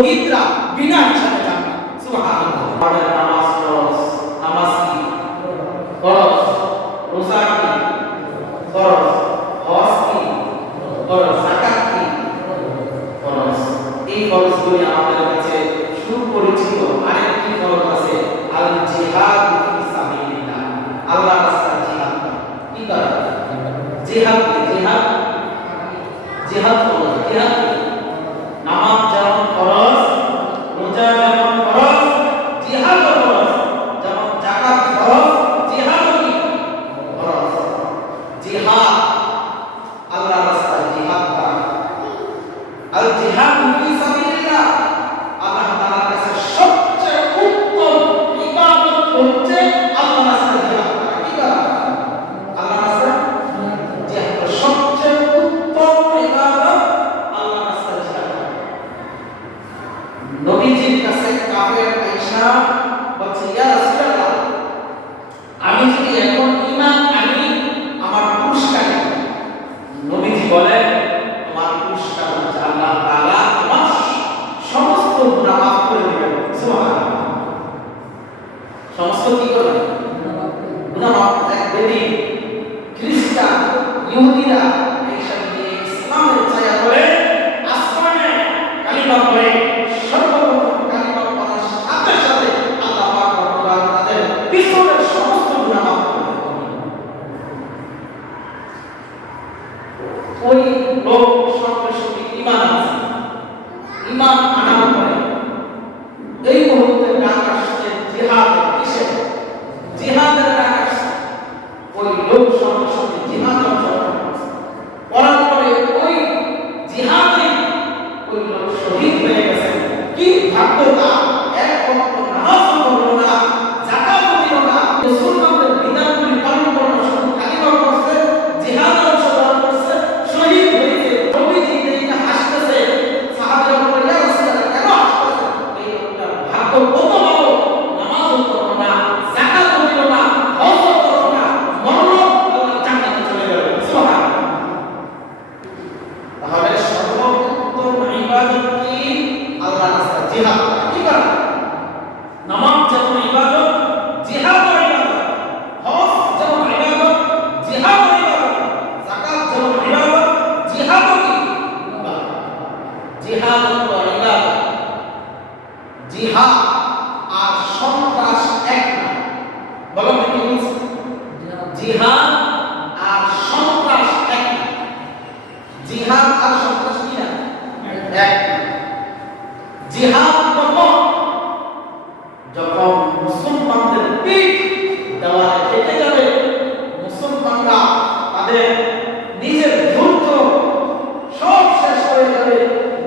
শহীদরা বিনা হিসাবে জান্নাত। সুবহানাল্লাহ। আমাদের নামাজ ফরজ, নামাজ কি ফরজ, রোজা কি ফরজ, হজ কি ফরজ, যাকাত কি ফরজ। এই ফরজগুলি আমাদের কাছে সুপরিচিত। আরেকটি ফরজ আছে, আল জিহাদ ফি সাবিলিল্লাহ, আল্লাহর রাস্তায় জিহাদ কি করা। জিহাদ কি? জিহাদ জিহাদ ফরজ। জিহাদ কি? নামাজ যেমন ফরজ, রোজা যেমন ফরজ, জিহাদও ফরজ। যেমন যাকাত ফরজ, জিহাদও কি ফরজ। জিহাদ আল্লাহর রাস্তায় জিহাদ করা। আল জিহাদ ফি সাবিলিল্লাহ, আল্লাহ তাআলার কাছে সবচেয়ে উত্তম ইবাদত হচ্ছে আল্লাহর রাস্তায় জিহাদ করা। কি করা? আল্লাহর রাস্তায় জিহাদ করা সবচেয়ে উত্তম ইবাদত, আল্লাহর রাস্তায় জিহাদ করা। নবীজির কাছে কাফের আয়েশা বলছে, ইয়া রাসূলুল্লাহ, আমি যদি এখন ঈমান আনি আমার পুরস্কার কি? নবীজি বলেন, তোমার পুরস্কার হচ্ছে আল্লাহ তাআলা তোমার সমস্ত গুনাহ মাফ করে দিবেন। সুবহানাল্লাহ। সমস্ত কি করবেন? গুনাহ মাফ। একদিন খ্রিস্টান ইহুদিরা এইসবকে ইসলামের ছায়া ধরে আসমানে কালিমা পড়ে, সর্বপ্রথম কালিমা পড়ার সাথে সাথে আল্লাহ পাক রব্বুল আলামিন তাদের পিছনের সমস্ত গুনাহ মাফ করে দেন। ওই লোক সঙ্গে সঙ্গে ঈমান আনছে। ঈমান আনার পরে এই মুহূর্তে ডাক আসছে জিহাদের। কিসের? জিহাদের ডাক আসছে। ওই লোক সঙ্গে সঙ্গে জিহাদ অংশগ্রহণ করছে। করার পরে ওই জিহাদে ওই লোক শহীদ হয়ে গেছেন। কি ভাগ্য তার! এক ওয়াক্ত নামাজও পড়লো না, যাকাতও দিল না, মুসলমানদের বিধানগুলি পালন করলো না, শুধু কালিমা পড়ছে, জিহাদে অংশগ্রহণ করছে, শহীদ হয়েছে। নবীজি দেখে হাসতেছে। সাহাবীরা বলে, ইয়া রাসূলুল্লাহ, কেন হাসতেছেন? এই লোকটার ভাগ্য কত ভালো! নামাজও পড়লো না, যাকাতও দিল না, হজও করলো না, মরল, আল্লাহ জান্নাতে চলে গেল। সুবহানাল্লাহ। তাহলে সর্বোত্তম ইবাদত কি? আল্লাহর রাস্তায় জিহাদ করা। কি করা? নামাজ যেমন ইবাদত, জিহাদও ইবাদত। হজ যেমন ইবাদত, জিহাদও ইবাদত। যাকাত যেমন ইবাদত, জিহাদও কি ইবাদত। জিহাদ হলো ইবাদত। জিহাদ আর সন্ত্রাস এক না। বলো কি বলছি? জিহাদ আর সন্ত্রাস এক না। জিহাদ আর সন্ত্রাস কি না? এক না। জিহাদ তখন যখন মুসলমানদের পিঠ দেওয়ালে ঠেকে যাবে, মুসলমানরা তাদের নিজের ধৈর্য সব শেষ হয়ে যাবে,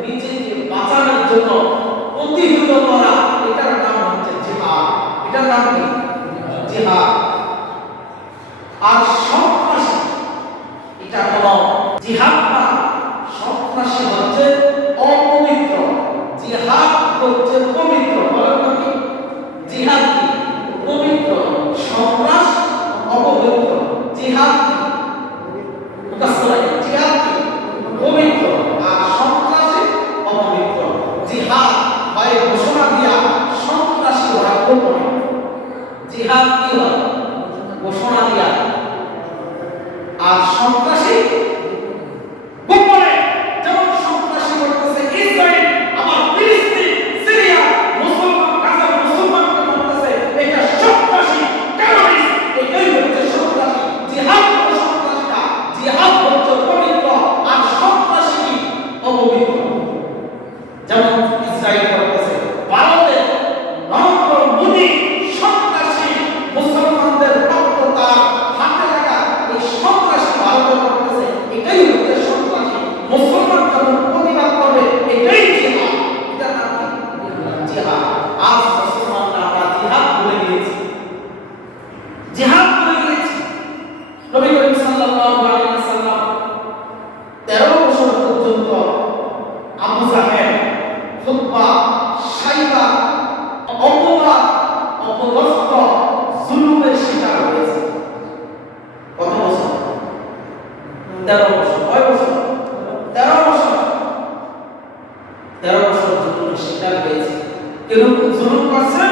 নিজেকে বাঁচানোর জন্য প্রতিহত করা, এটার নাম হচ্ছে জিহাদ। এটার নাম কি? জিহাদ। আর সন্ত্রাসী এটা হলো জিহাদ না, সন্ত্রাসী হচ্ছে অপবিত্র, জিহাদ হচ্ছে পবিত্র। বলেন কি? জিহাদ কি? পবিত্র, সন্ত্রাস অপবিত্র। জিহাদ কি? জিহাদ কি? পবিত্র, আর সন্ত্রাসী অপবিত্র। জিহাদ হয় ঘোষণা দিয়া, সন্ত্রাসী হয় গোপনে। জিহাদ কি হয়? ঘোষণা দিয়া, আর সন্ত্রাসী গোপনে। যেমন সন্ত্রাসী করতেছে ইসরায়েল, আবার ফিলিস্তিন, সিরিয়া, মুসলমান গাজার মুসলমানকে মারতেছে, এটা সন্ত্রাসী, টেররিস্ট। এটাই হচ্ছে সন্ত্রাসী। জিহাদ হলো সন্ত্রাসীটা। জিহাদ হচ্ছে পবিত্র, আর সন্ত্রাসী কি? অপবিত্র। যেমন ইসরায়েল করতেছে, ভারতে নরেন্দ্র মোদি সন্ত্রাসী, মুসলমান এরকম জুলুম করছে।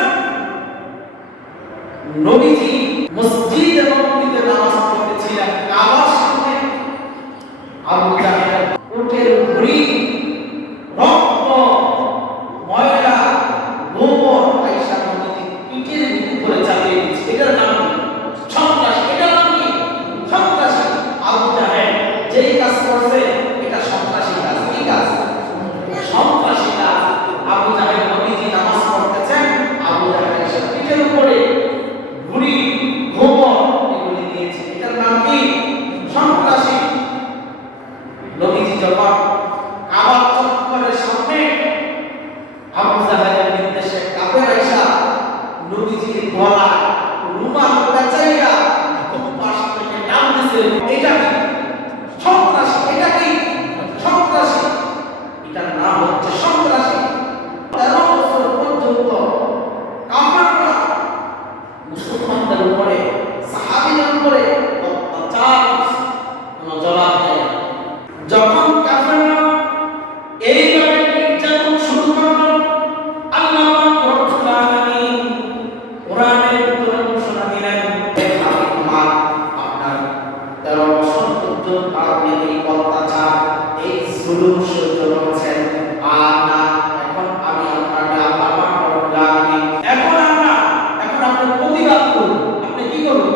নবীজি মসজিদ এবং মসজিদে নামাজ পড়তেছিলেন, কাবার সামনে আবু জাহেল উটের ভুঁড়ি, রক্ত, ময়লা, গোবর আয়েশা নবীজি পিঠের উপরে চাপিয়ে দিচ্ছে। এটার নাম কি? সন্ত্রাসী। এটার নাম কি? সন্ত্রাসী। আবু জাহেল যেই কাজ করছে এটা সন্ত্রাসী কাজ। কি কাজ? সন্ত্রাসী কাজ। আবু জাহেল নবীজি নামাজ পড়তেছেন, আবু জাহেল এসে পিঠের উপরে ভুঁড়ি, গোবর এগুলি দিয়েছে। এটার নাম কি? সন্ত্রাসী। নবীজি যখন কাবার চত্বরের সামনে আবু জাহেলের নির্দেশে কাফের আয়েশা নবীজির গলায় রুমাল পেঁচাইয়া পাশ থেকে নাম দিছে। এটা কি? সন্ত্রাসী। এটা কি? সন্ত্রাসী। এটার নাম হচ্ছে সন্ত্রাসী। 13 বছর পর্যন্ত কাফেররা মুসলমানদের উপরে, সাহাবীদের উপরে অত্যাচার, কোনো জবাব দেয়। যখন কাফেররা এইভাবে নির্যাতন শুরু করল, আল্লাহ পাক রব্বুল আলামিন কোরআনের ভিতরে ঘোষণা দিলেন, আপনার 13 বছর পর্যন্ত আপনি এই অত্যাচার, এই জুলুম সহ্য করেছেন, আর না এখন আমি আপনাকে আল্লাহ পাক রব্বুল আলামিন এখন আপনি প্রতিবাদ করুন। আপনি কি করুন?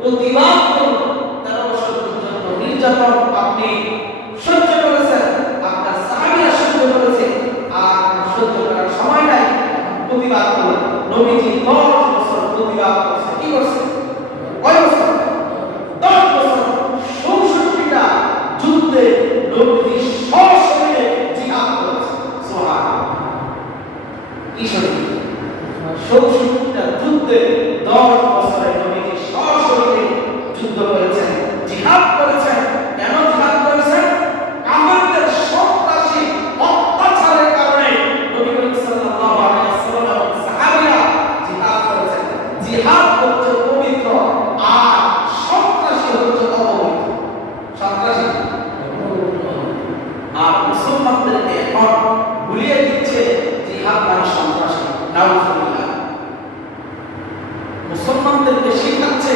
প্রতিবাদ করুন। 13 বছর পর্যন্ত নির্যাতন আপনি সহ্য করেছেন, আপনার সাহাবীরা সহ্য করেছে, আর সহ্য করার সময় নাই, প্রতিবাদ করুন। নবীজি 10 বছর প্রতিবাদ করছে। কি করছে? কয় বছর? 10 বছর। 64টা যুদ্ধে নবীজি সশরীরে জিহাদ করেছে। সুবহানাল্লাহ। কি শরীর? 64টা যুদ্ধে 10 বছরে নবীজি সশরীরে যুদ্ধ করেছেন, জিহাদ করেছেন। কেন জিহাদ করেছেন? কাফেরদের সন্ত্রাসী অত্যাচারের কারণে নবী করিম সাল্লাল্লাহু আলাইহি ওয়াসাল্লাম এবং সাহাবীরা জিহাদ করেছেন। জিহাদ হচ্ছে পবিত্র, আর সন্ত্রাসী হচ্ছে অপবিত্র। সন্ত্রাসী আর মুসলমানদেরকে এখন ভুলিয়ে দিচ্ছে জিহাদ মানে সন্ত্রাসী। নাউজুবিল্লাহ। মুসলমানদেরকে শিখাচ্ছে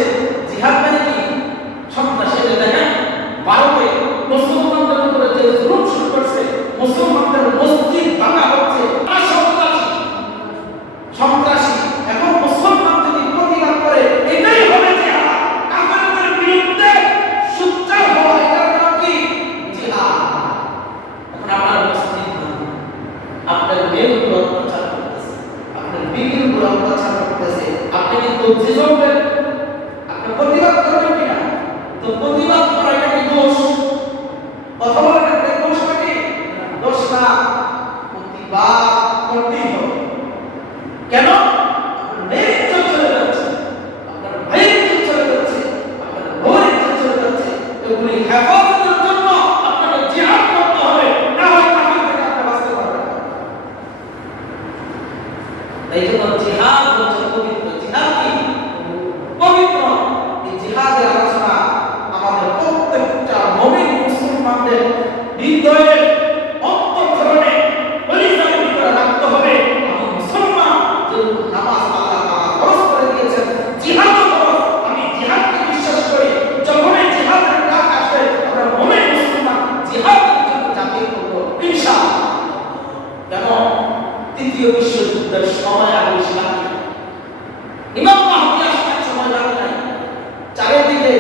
জিহাদ মানে কি? সন্ত্রাসী। দেখেন ভারতে মুসলমানদের উপরে যে জুলুম শুরু করছে, মুসলমানদের মসজিদ ভাঙা হচ্ছে, আর সন্ত্রাসী। সন্ত্রাসী। এখন মুসলমান যদি প্রতিবাদ করে, এটাই হবে জিহাদ। কাফেরদের বিরুদ্ধে সোচ্চার হওয়া, এটার নাম কি? জিহাদ। এখন আপনার মসজিদ ভাঙা, আপনার মেয়ের উপর অত্যাচার করতেছে, আপনার বিবির উপর অত্যাচার করতেছে, আপনি কি ধৈর্য ধরবেন? আপনি প্রতিবাদ করবেন কিনা? তো প্রতিবাদ করা এটা কি দোষ? কথা বলেন, এটা দোষ নাকি? দোষ না। প্রতিবাদ করতেই হবে। কেন? আপনার মেয়ের ইজ্জত চলে যাচ্ছে, আপনার ভাইয়ের ইজ্জত চলে যাচ্ছে, আপনার বউয়ের ইজ্জত চলে যাচ্ছে। এগুলি হেফাজতের জন্য আপনাকে জিহাদ করতে হবে, না হয় কাফের থেকে আপনি বাঁচতে পারবেন না। এই জন্য জিহাদ হচ্ছে পবিত্র। জিহাদ কি? পবিত্র। এই জিহাদের আলোচনা আমাদের প্রত্যেকটা মুমিন মুসলমানদের হৃদয়ে, অন্তঃকরণে, কলিজার ভিতরে রাখতে হবে। আমি মুসলমান, যেহেতু নামাজ আল্লাহ তাআলা ফরজ করে দিয়েছেন, জিহাদও ফরজ। আমি জিহাদকে বিশ্বাস করি। যখনই জিহাদের ডাক আসে, আমরা মুমিন মুসলমান জিহাদের জন্য ঝাঁপিয়ে পড়ব ইনশাআল্লাহ। কেন? তৃতীয় বিশ্বযুদ্ধের সময় আর বেশি লাগে না। ইমাম মাহদী আসার সময় লাগে নাই। চারিদিকে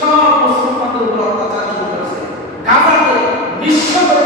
সব মুসলমানদের উপর অত্যাচার শুরু করেছে। গাজাকে নিঃস্ব করে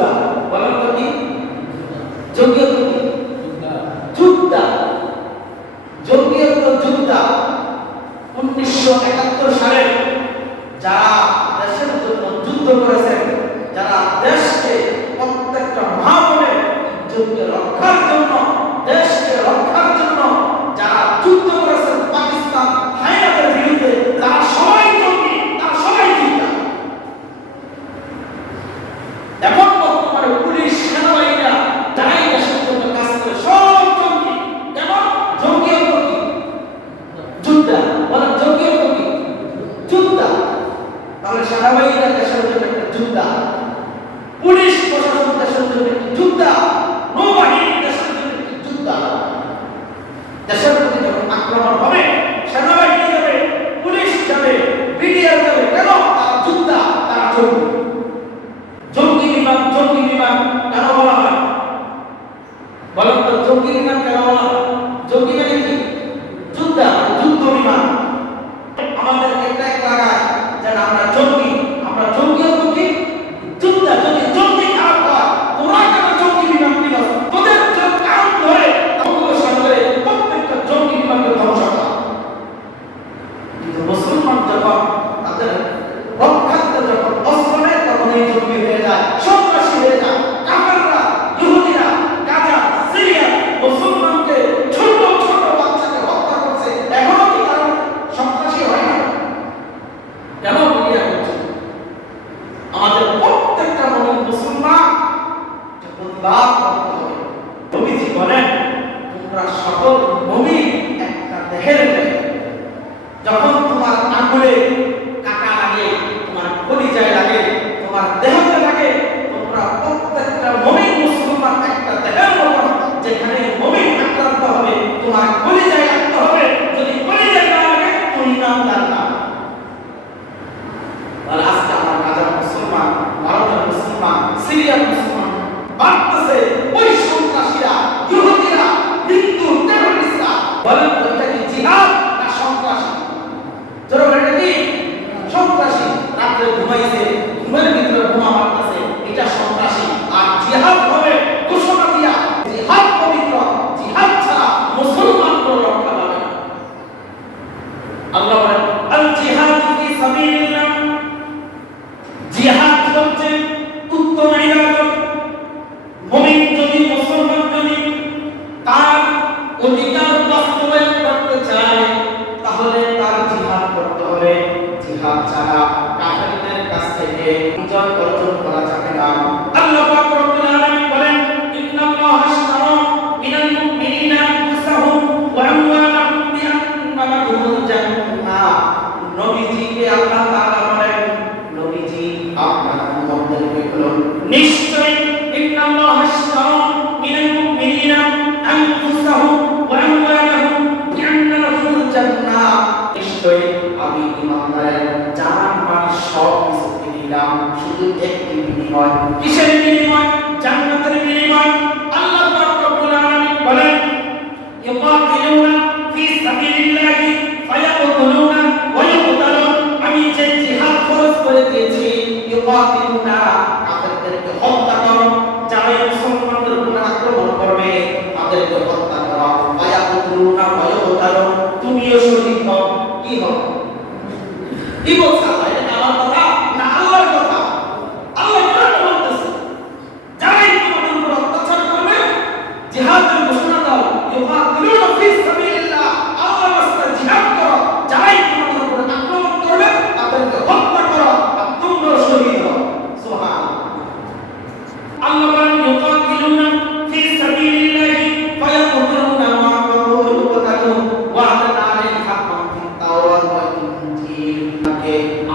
যোদ্ধা, বলেন তো কি? জঙ্গিয়ত কি? যোদ্ধা। জঙ্গিয়ত যোদ্ধা 1971 সালে যারা দেশের জন্য যুদ্ধ করেছেন, যারা দেশকে প্রত্যেকটা মা বোনের ইজ্জতকে রক্ষার জন্য, দেশকে রক্ষার জন্য যারা যুদ্ধ করেছেন পাকিস্তান হায়নাদের বিরুদ্ধে, তারা সবাই জঙ্গি, তারা সবাই যোদ্ধা। এখন বর্তমানে পুলিশ সেনাবাহিনীরা যারাই দেশের জন্য কাজ করে সব জঙ্গি। কেন? জঙ্গিয়ত কি? যোদ্ধা। বলেন জঙ্গিয়ত কি? যোদ্ধা। তাহলে সেনাবাহিনীরা দেশের জন্য একটা যোদ্ধা, পুলিশ প্রশাসন দেশের জন্য একটা যোদ্ধা, নৌবাহিনী দেশের জন্য একটা যোদ্ধা। দেশের প্রতি যখন আক্রমণ হবে, সেনাবাহিনী যাবে, পুলিশ যাবে, বিডিআর যাবে। কেন? তারা যোদ্ধা, তারা জঙ্গি। জঙ্গি বিমান কেন বলা হয়? বলেন তো জঙ্গি বিমান কেন বলা হয়? জঙ্গি মানে কি? যোদ্ধা, যুদ্ধ বিমান। আমাদের একটা লাগায় যেন আমরা জঙ্গি, আমরা জঙ্গিয়ত কি? যোদ্ধা। যদি জঙ্গি খারাপ হয়, তোরা কেন জঙ্গি বিমান দিল? তোদের কাম ধরে সামনে প্রত্যেকটা জঙ্গি বিমানকে ধ্বংস করা। কিন্তু মুসলমান যখন তাদের রক্ষার্থে যখন অস্ত্র নেয়, তখন এই জঙ্গি হয়ে যায়, সন্ত্রাসী হয়ে যায়। কাফেররা, ইহুদিরা, গাজা, সিরিয়া মুসলমানকে ছোট ছোট বাচ্চাকে হত্যা করছে, এখনো কি তারা সন্ত্রাসী হয় না? কেন মিডিয়া করছে? আমাদের প্রত্যেকটা মুসলমান প্রতিবাদ করতে হবে। নবীজি বলেন, তোমরা সকল মুমিন একটা দেহের ন্যায়। যখন তোমার আঙ্গুলে কাটা লাগে, তোমার কলিজায় লাগে, তোমার দেহতে লাগে, তোমরা প্রত্যেকটা মুমিন মুসলমান একটা দেহের মতো। যেখানে মুমিন আক্রান্ত হবে, তোমার কলিজায় লাগতে হবে। যদি কলিজায় না লাগে, তুমি ইমানদার না। আর আজকে আমার গাজার মুসলমান, ভারতের মুসলমান, সিরিয়ার মুসলমান বাড়তেছে। ওই সন্ত্রাসীরা, ইহুদিরা, হিন্দু টেররিস্টরা। বলেন তো এটা কি জিহাদ না সন্ত্রাসী? জোরে বলেন এটা কি? সন্ত্রাসী। রাতে ঘুমাইছে, ঘুমের ভিতরে বোমা মারতেছে, এটা সন্ত্রাসী। আর জিহাদ হবে ঘোষণা দিয়া, জিহাদ পবিত্র, জিহাদ ছাড়া মুসলমান কোনো রক্ষা পাবে না। আল্লাহ বলেন, আল জিহাদ ফি সাবিলিল্লাহ। জিহাদ হচ্ছে উত্তম ইবাদত। মুমিন যদি, মুসলমান যদি তার অধিকার বাস্তবায়ন করতে চায়, তাহলে তার জিহাদ করতে হবে। জিহাদ ছাড়া কাফেরদের কাছ থেকে বিজয় অর্জন করা যাবে না। আল্লাহ পাক রব্বুল আলামিন বলেন, ইন্নাল্লাহা আশতারা মিনাল মুমিনিনা আনফুসাহুম ওয়া আমওয়ালাহুম বিআন্না লাহুমুল জান্নাহ। নবীজিকে আল্লাহ তাআলা বলেন, নবীজি আপনার উম্মতদেরকে বলুন, নিশ্চয়ই ইন্নাল্লাহা আশতারা মিনাল মুমিনিনা আনফুসাহুম ওয়া আমওয়ালাহুম বিআন্না লাহুমুল জান্নাহ। নিশ্চয়ই আমি ইমানদারের জান মাল সব কিছু কিনলাম শুধু একটি বিনিময়। কিসের বিনিময়? জান্নাতের বিনিময়। আল্লাহ পাক রব্বুল আলামিন বলেন, ইউকাতিলুনা ফি সাবিলিল্লাহি ফায়াকুতুলুনা ওয়া ইউকতালুন। আমি যে জিহাদ ফরজ করে দিয়েছি, ইউকাতিলুনা কাফেরদেরকে হত্যা করো, যারা মুসলমানদের উপর আক্রমণ করবে তাদেরকে হত্যা করো। ফায়াকুতুলুনা ওয়া ইউকতালুন, তুমিও শহীদ হও। কি হবে? কি বলছে আল্লাহ? এটা আমার কথা না আল্লাহর কথা? আল্লাহ কোরআনে বলতেছে, যারাই তোমাদের উপর অত্যাচার করবে, জিহাদের ঘোষণা দাও। ইউকাতিলুনা ফি সাবিলিল্লাহ, আল্লাহর রাস্তায় জিহাদ করো। যারাই তোমাদের উপর আক্রমণ করবে তাদেরকে হত্যা করো, আর তোমরা শহীদ হও। সুবহানাল্লাহ। আল্লাহ বলেন, ইউকাতিলুনা ফি সাবিলিল্লাহি ফায়াকুতুলুনা ওয়া ইয়াকুতুলুন ওয়া'দান আলাইহি হাক্কান ফিত তাওরাত ওয়াল ইনজিল।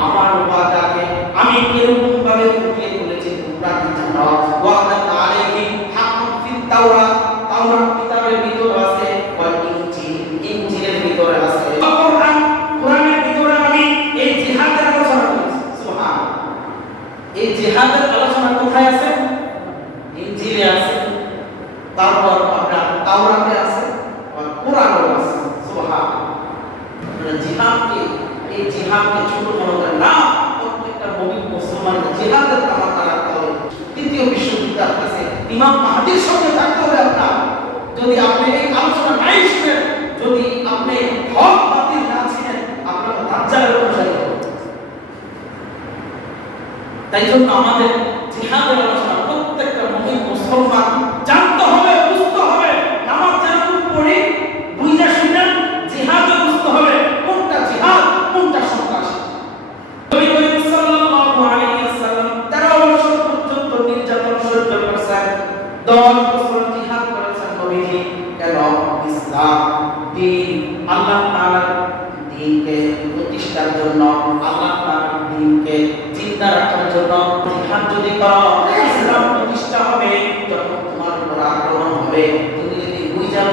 আমার ওয়াদাকে আমি কিরকম ভাবে ফুটিয়ে তুলেছি তোমরা কি জানো? ওয়া'দান আলাইহি হাক্কান ফিত তাওরাত, তাওরাত কিতাবের ভিতরে আছে, ওয়াল ইনজিল, ইনজিলের ভিতরে আছে। কোরআন, কোরআনের ভিতরে আমি এই জিহাদের আলোচনা করেছি। সুবহানাল্লাহ। এই জিহাদের আলোচনা কোথায় আছে? ইনজিলে আছে, তারপর আপনার তাওরাতে আছে, আর কোরআনেও আছে। সুবহানাল্লাহ। জিহাদকে, এই জিহাদকে ছোট বড় না, প্রত্যেকটা মুমিন মুসলমানের জিহাদের তামান্না রাখতে হবে। দ্বিতীয় বিশ্ব ইমাম মাহদীর সঙ্গে থাকতে হবে আপনার। যদি আপনি এই আলোচনা নাই শুনেন, যদি আপনি হক বাতিল না চিনেন, আপনার দাজ্জালের অনুসারী হবেন। তাই জন্য আমাদের জিহাদের আলোচনা প্রত্যেকটা মুমিন মুসলমান জানতে হবে, বুঝতে হবে। নামাজ যেরকম পড়ি বুঝে শুনেন, জিহাদও বুঝতে হবে কোনটা জিহাদ কোনটা সন্ত্রাস। নবী করিম সাল্লাল্লাহু আলাইহি ওয়াসাল্লাম 13 বছর পর্যন্ত নির্যাতন সহ্য করেছেন, 10 বছর জিহাদ করেছেন নবীজি। কেন? ইসলাম দ্বীন, আল্লাহ তাআলার দ্বীনকে প্রতিষ্ঠার জন্য, আল্লাহ তাআলার দ্বীনকে জিন্দা রাখার জন্য। জিহাদ যদি করো, ইসলাম প্রতিষ্ঠা হবে। যখন তোমার উপর আক্রমণ হবে, তুমি যদি বুঝা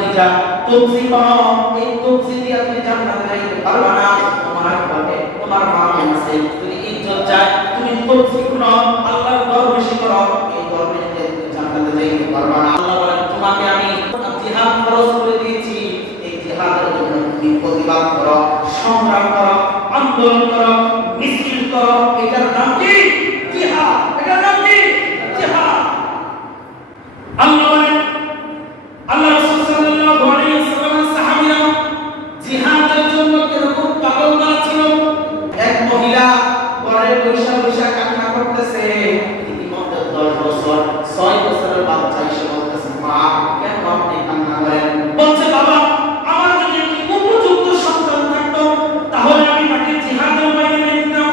তবজি পাও, এই তবজি দিয়ে তুমি জান্নাতে যাইতে পারবে না। তোমার ঘরে তোমার মা আছে, তুমি ইজ্জত চাই, তুমি তবজি গুলো আল্লাহর ডর বেশি করো, এই ডর বেশি তুমি জান্নাতে যাইতে পারবে না। আল্লাহ বলেন তোমাকে আমি জিহাদ ফরজ করে দিয়েছি, এই জিহাদের জন্য তুমি প্রতিবাদ করো, সংগ্রাম করো, আন্দোলন করো, মিছিল করো। এটার নাম কি? জিহাদ। এটার নাম কি? জিহাদ। আল্লাহ বলেন, আল্লাহ রাসূল সাল্লাল্লাহু আলাইহি ওয়াসাল্লামের সাহাবীরা জিহাদের জন্য কিরকম পাগল করা ছিল। এক মহিলা ঘরে বৈশা বৈশা কান্না করতেছে, ইতিমধ্যে 10 বছর 6 বছরের বাচ্চা এসে বলতেছে, মা কেন আপনি কান্না করেন? বলছে, বাবা আমার যদি একটি উপযুক্ত সন্তান থাকতো তাহলে আমি তাকে জিহাদের ময়দানে দিতাম।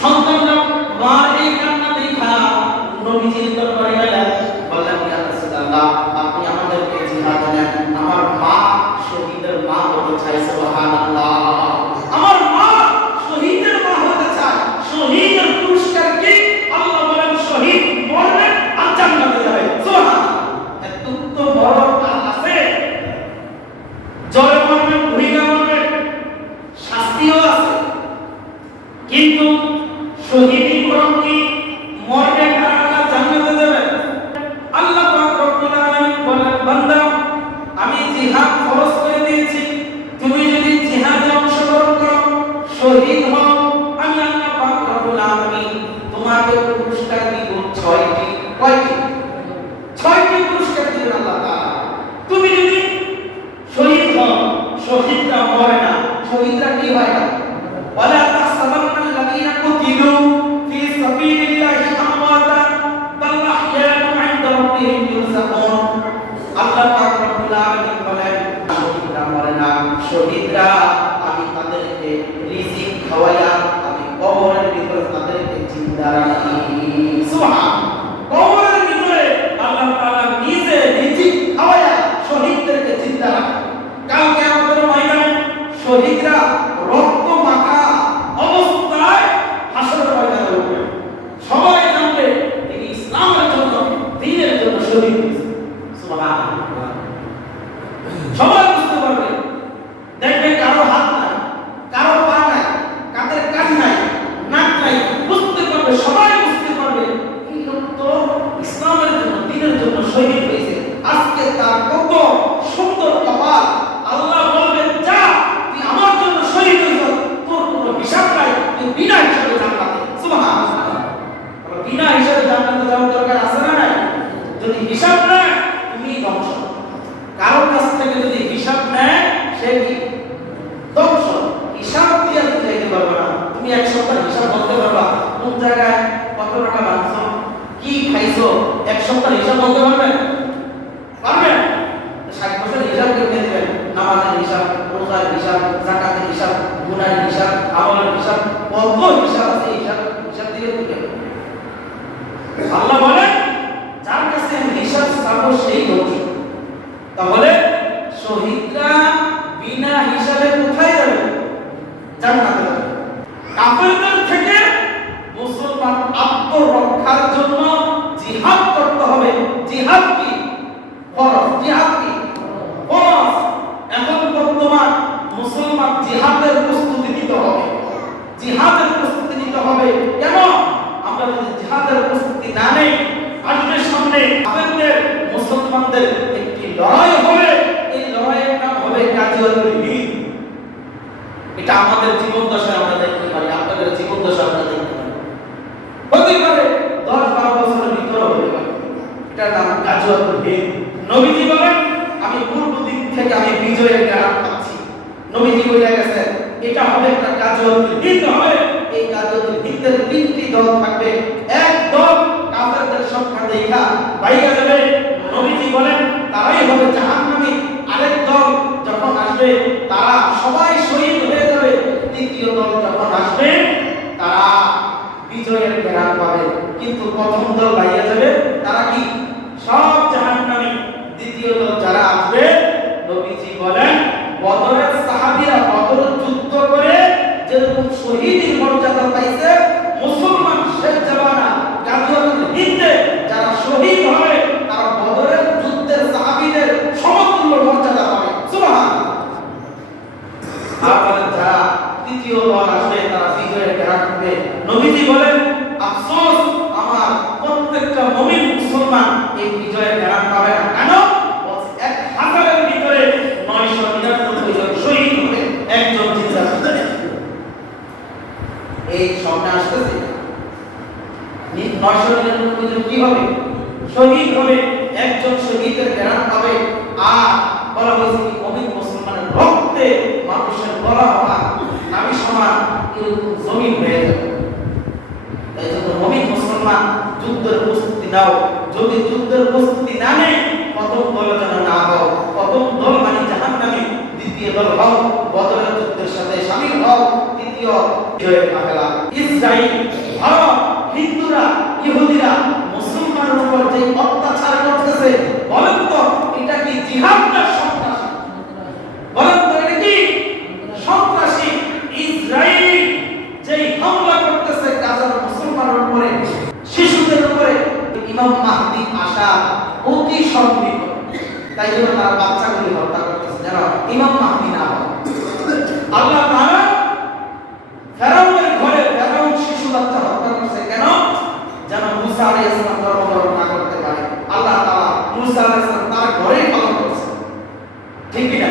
সন্তানরা মার এই কান্না দেখা নবীজির দরবারে গেলেন, বললেন, ইয়া রাসূলুল্লাহ আপনি আমাদেরকে জিহাদ দেন, আমার মা শহীদের মা হতে চায়। সুবহানাল্লাহ, আমার মা শহীদের মা হতে চায়। শহীদের পুরস্কার কি? আল্লাহ বলেন শহীদ মরবে আর জান্নাতে যাবে। সুবহানাল্লাহ, এত তো বড় কাজ আছে। জয় মরবে, ভুইলা মরবে, শাস্তিও আছে, কিন্তু শহীদি করম কি? মরবে আর জান্নাতে যাবে। আল্লাহ পাক রব্বুল আলামিন বলেন, বান্দা আমি জিহাদ ফরজ করে দিয়েছি, তুমি যদি জিহাদে অংশগ্রহণ করো, শহীদ হও, আমি আল্লাহ পাক রব্বুল আলামিন তোমাকে পুরস্কার দিব 6টি। কয়টি? 6টি পুরস্কার দিবেন আল্লাহ তাআলা। তুমি যদি শহীদ হও, শহীদরা মরে না, শহীদরা কি হয় না? ওয়ালা তাহসাবান্নাল্লাযীনা কুতিলু ফি সাবিলিল্লাহি আমওয়াতান বাল আহইয়াউন 'ইনদা রাব্বিহিম ইউরযাকুন। আল্লাহ পাক রব্বুল আলামিন বলেন, শহীদরা মরে না, শহীদরা আমি তাদেরকে রিজিক খাওয়াইয়া আমি কবরের ভিতরে তাদেরকে জিন্দা রাখি। সুবহান, কবরের ভিতরে আল্লাহ তাআলা নিজে রিজিক খাওয়াইয়া শহীদদেরকে জিন্দা রাখে। কাল কিয়ামতের ময়দানে শহীদরা রক্ত মাখা অবস্থায় হাসরের ময়দানে উঠবে। সবাই জানবে এই ইসলামের জন্য, দ্বীনের জন্য শহীদ হয়েছে। সুবহানাল্লাহ, সবাই বুঝতে পারবে। দেখবে কারো হাত নাই, কারো পা নাই, কাদের কান নাই, নাক নাই, বুঝতে পারবে, সবাই বুঝতে পারবে এই লোক তো ইসলামের জন্য, দ্বীনের জন্য শহীদ হয়েছে। আজকে তার কত সুন্দর কপাল। আল্লাহ বলবেন, যা তুই আমার জন্য শহীদ হইছ, তোর কোনো হিসাব নাই, তুই বিনা হিসাবে জান্নাতে। সুবহানাল্লাহ, বিনা হিসাবে জান্নাতে যাওয়ার দরকার আছে না নাই? যদি হিসাব নেয় তুমি ধ্বংস। কারো কাছ থেকে যদি হিসাব নেয় সে কি? ধ্বংস। হিসাব দিয়ে তুমি যাইতে পারবে না। তুমি এক সপ্তাহ হিসাব বলতে পারবা, কোন জায়গায় কত টাকা বাঁচছো, কি খাইছো, এক সপ্তাহ হিসাব বলতে পারবে? পারবে? 60 বছর হিসাব কেমনে দিবেন? নামাজের হিসাব, রোজার হিসাব, যাকাতের হিসাব, গুনাহের হিসাব, আমলের হিসাব, কত হিসাব আছে। হিসাব দিয়ে কি হবে? আল্লাহ বলেন, যার কাছে আমি হিসাব চাবো সেই ধ্বংস। তাহলে শহীদরা বিনা হিসাবে কোথায় যাবে? জান্নাতে যাবে। কাফেরদের থেকে মুসলমান আত্মরক্ষার জন্য জিহাদ করতে হবে। জিহাদ কি? ফরজ। জিহাদ কি? ফরজ। এখন বর্তমান মুসলমান জিহাদের প্রস্তুতি নিতে হবে। জিহাদের প্রস্তুতি নিতে হবে। কেন? আমরা যদি জিহাদের প্রস্তুতি না নেই, আসবে সামনে কাফেরদের মুসলমানদের একটি লড়াই হবে। এই লড়াইয়ের নাম হবে গাজিয়াতুল হিন্দ। এটা আমাদের জীবন দশায় আমরা দেখতে পারি, আপনাদের জীবন দশায় আমরা দেখতে পারি। হতে পারে 10-12 বছরের ভিতরে হতে পারে। এটার নাম গাজওয়াতুল হিন্দ। নবীজি বলেন আমি পূর্ব দিক থেকে আমি বিজয়ের গ্রাম পাচ্ছি। নবীজি বলে গেছেন এটা হবে একটা গাজওয়াতুল হিন্দ হবে। এই গাজওয়াতুল হিন্দের তিনটি দল থাকবে। এক দল কাফেরদের সংখ্যা দেখা বাইরে যাবে, নবীজি বলেন তারাই হবে জাহান্নামী। আরেক দল যখন আসবে তারা সবাই শহীদ হয়ে যাবে। তৃতীয় দল যখন আসবে তারা বিজয়ের গ্রাম পাবে। কিন্তু প্রথম দল বাইরে যাবে, তারা কি সব জাহান্নামী। দ্বিতীয় দল যারা আসবে নবীজি বলেন বদরের সাহাবীরা বদর যুদ্ধ করে যেরকম শহীদের মর্যাদা পাইছে, মুসলমান শেষ জামানা গাজওয়াতুল হিন্দে যারা শহীদ হবে তারা বদরের যুদ্ধের সাহাবীদের সমতুল্য মর্যাদা পাবে। সুবহানাল্লাহ। আর যারা তৃতীয় দল আসবে তারা বিজয়ের গ্রাম পাবে। নবীজি বলেন আফসোস আমার প্রত্যেকটা মুমিন মুসলমান এই বিজয়ের গ্রাম পাবে না। কেন? 1000-এর ভিতরে 999 জন শহীদ হবে, একজন জিন্দা হবে। এই সামনে আসতেছে 999 জন কি হবে? শহীদ হবে, একজন শহীদের গ্রাম পাবে। আর বলা হয়েছে কি মুমিন মুসলমানের রক্তে মানুষের গলা হওয়া নাভি সমান এরকম জমিন হয়ে যাবে। তাই জন্য মুমিন মুসলমান যুদ্ধের প্রস্তুতি নাও। যদি যুদ্ধের প্রস্তুতি না নেই প্রথম দল যেন না হও। প্রথম দল মানে জাহান্নামী, দ্বিতীয় দল হও বদরের যুদ্ধের সাথে শামিল হও, তৃতীয় বিজয়ের কাফেলা। ইসরাইল, ভারত, হিন্দুরা, ইহুদিরা মুসলমানের উপর যে অত্যাচার করতেছে, বলেন তো এটা কি জিহাদ না সন্ত্রাসী? বলেন তো এটা কি সন্ত্রাসী? ইসরাইল যেই হামলা করতেছে গাজার মুসলমানের উপরে, শিশুদের উপরে, ইমাম মাহদী আসা অতি সন্নিহিত। তাই জন্য তারা বাচ্চাগুলি হত্যা করতেছে যেন ইমাম মাহদী না হয়। আল্লাহ তাআলা ফেরাউনের ঘরে ফেরাউন শিশু বাচ্চা হত্যা করছে কেন? যেন মুসা আলাইহিস সালাম ধর্ম না করতে পারে। আল্লাহ তাআলা মুসা আলাইহিস সালাম তার ঘরেই পালন করছে, ঠিক কি না?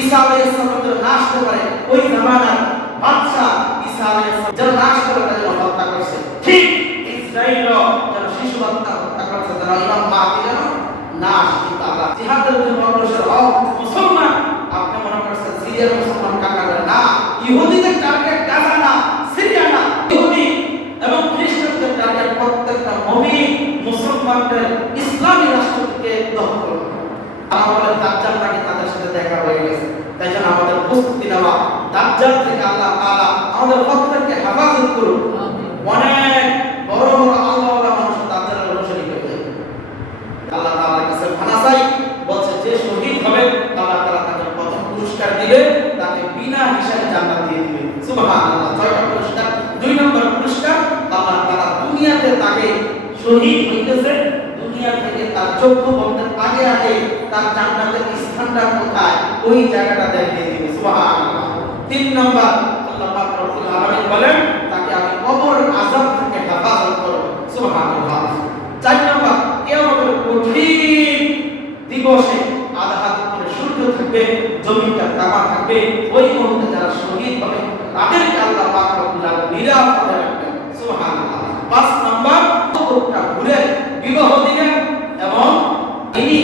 ঈসা আলাইহিস সালাম যেন না আসতে পারে, ওই জামানার বাদশা ঈসা আলাইহিস সালাম যেন না আসতে পারে তাই হত্যা করছে। ঠিক ইসরাইল যেন শিশু বাচ্চা হত্যা করছে যেন ইমাম মাহদী যেন না আসে। আল্লাহ জিহাদের জন্য অগ্রসর হও মুসলমান। আপনি মনে করছেন সিরিয়ার মুসলমান কাকা না, ইহুদিদের টার্গেট গাজা না, সিরিয়া না, ইহুদি এবং খ্রিস্টানদের টার্গেট প্রত্যেকটা মুমিন মুসলমানদের ইসলামী রাষ্ট্রকে দখল করবে। আমাদের দাজ্জাল নাকি তাদের সাথে দেখা হয়ে গেছে। তাই জন্য আমাদের প্রস্তুতি নেওয়া, দাজ্জাল থেকে আল্লাহ তাআলা আমাদের প্রত্যেককে হেফাজত করুন। অনেক বড় বড় আল্লাহওয়ালা মানুষ দাজ্জালের অনুসারী হয়ে যায়। আল্লাহ তাআলার কাছে ভানা চাই, বলছে যে শহীদ হবে আল্লাহ তাআলা তাকে প্রথম পুরস্কার দিবে, তাকে বিনা হিসাবে জান্নাত দিয়ে দিবে। সুবহানাল্লাহ। 6টা পুরস্কার। 2 নম্বর পুরস্কার আল্লাহ তাআলা দুনিয়াতে তাকে শহীদ হইতেছে, দুনিয়া থেকে তার চক্ষু বন্ধের আগে আগে তার জান্নাতের স্থানটা কোথায় ওই জায়গাটা দেখিয়ে দিবে। সুবহানাল্লাহ। 3 নম্বর আল্লাহ পাক রব্বুল আলামিন বলেন তাকে আমি কবর আযাব থেকে হেফাজত করব। সুবহানাল্লাহ। 4 নম্বর কিয়ামতের কঠিন দিবসে আধা হাত করে সূর্য থাকবে, জমিনটা তামা থাকবে, ওই মুহূর্তে যারা শহীদ হবে তাদেরকে আল্লাহ পাক রব্বুল আলামিন নিরাপদে রাখবেন। সুবহানাল্লাহ। 5 নম্বর কবরটা ঘুরে বিবাহ দিবেন এবং তিনি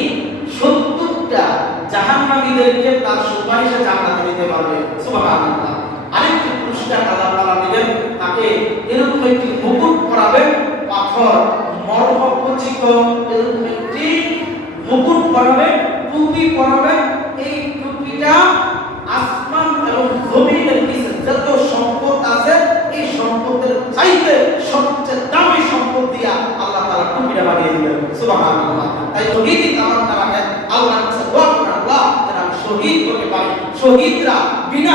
70টা জাহান্নামীদেরকে তার সুপারিশে জান্নাতে দিতে পারবে। সুবহানাল্লাহ। আরেকটি পুরস্কার আল্লাহ তাআলা দিবেন, তাকে এরকম একটি মুকুট পরাবেন, পাথর মরহখচিত এরকম একটি মুকুট পরাবেন, টুপি পরাবেন। এই টুপিটা আসমান এবং জমিনের নিচে যত সম্পদ আছে এই সম্পদের চাইতে সবচেয়ে দামি সম্পদ দিয়া আল্লাহ তাআলা টুপিটা বানিয়ে দিবেন। সুবহানাল্লাহ। তাই শহীদ তামান্না রাখেন, আল্লাহর কাছে দোয়া করেন, আল্লাহ যেন আমি শহীদ হতে পারি, শহীদরা বিনা